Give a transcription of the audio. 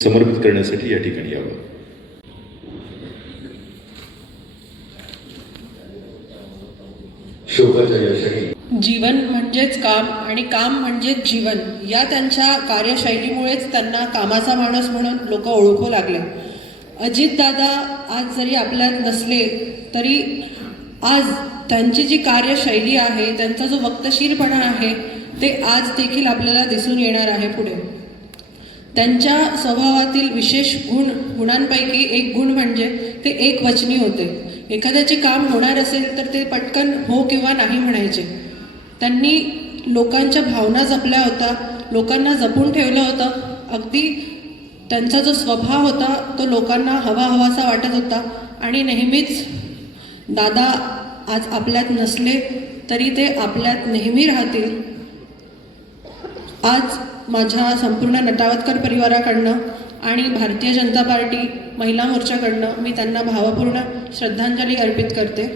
समर्पित करण्यासाठी या ठिकाणी यावं. शोभाच्या यशाने जीवन म्हणजेच काम आणि काम म्हणजेच जीवन या त्यांच्या कार्यशैलीमुळेच त्यांना कामाचा माणूस म्हणून लोक ओळखू लागले. अजितदादा आज जरी आपल्यात नसले तरी आज त्यांची जी कार्यशैली आहे, त्यांचा जो वक्तशीरपणा आहे ते आज देखील आपल्याला दिसून येणार आहे पुढे. त्यांच्या स्वभावातील विशेष गुणांपैकी एक गुण म्हणजे ते एकवचनी होते. एखाद्याचे काम होणार असेल तर ते पटकन हो किंवा नाही म्हणायचे. त्यांनी लोकांच्या भावना जपल्या होत्या, लोकांना जपून ठेवलं होतं. अगदी त्यांचा जो स्वभाव होता तो लोकांना हवाहवासा वाटत होता. आणि नेहमीच दादा आज आपल्यात नसले तरी ते आपल्यात नेहमी राहतील. आज माझ्या संपूर्ण नटावतकर परिवाराकडनं आणि भारतीय जनता पार्टी महिला मोर्चाकडनं मी त्यांना भावपूर्ण श्रद्धांजली अर्पित करते.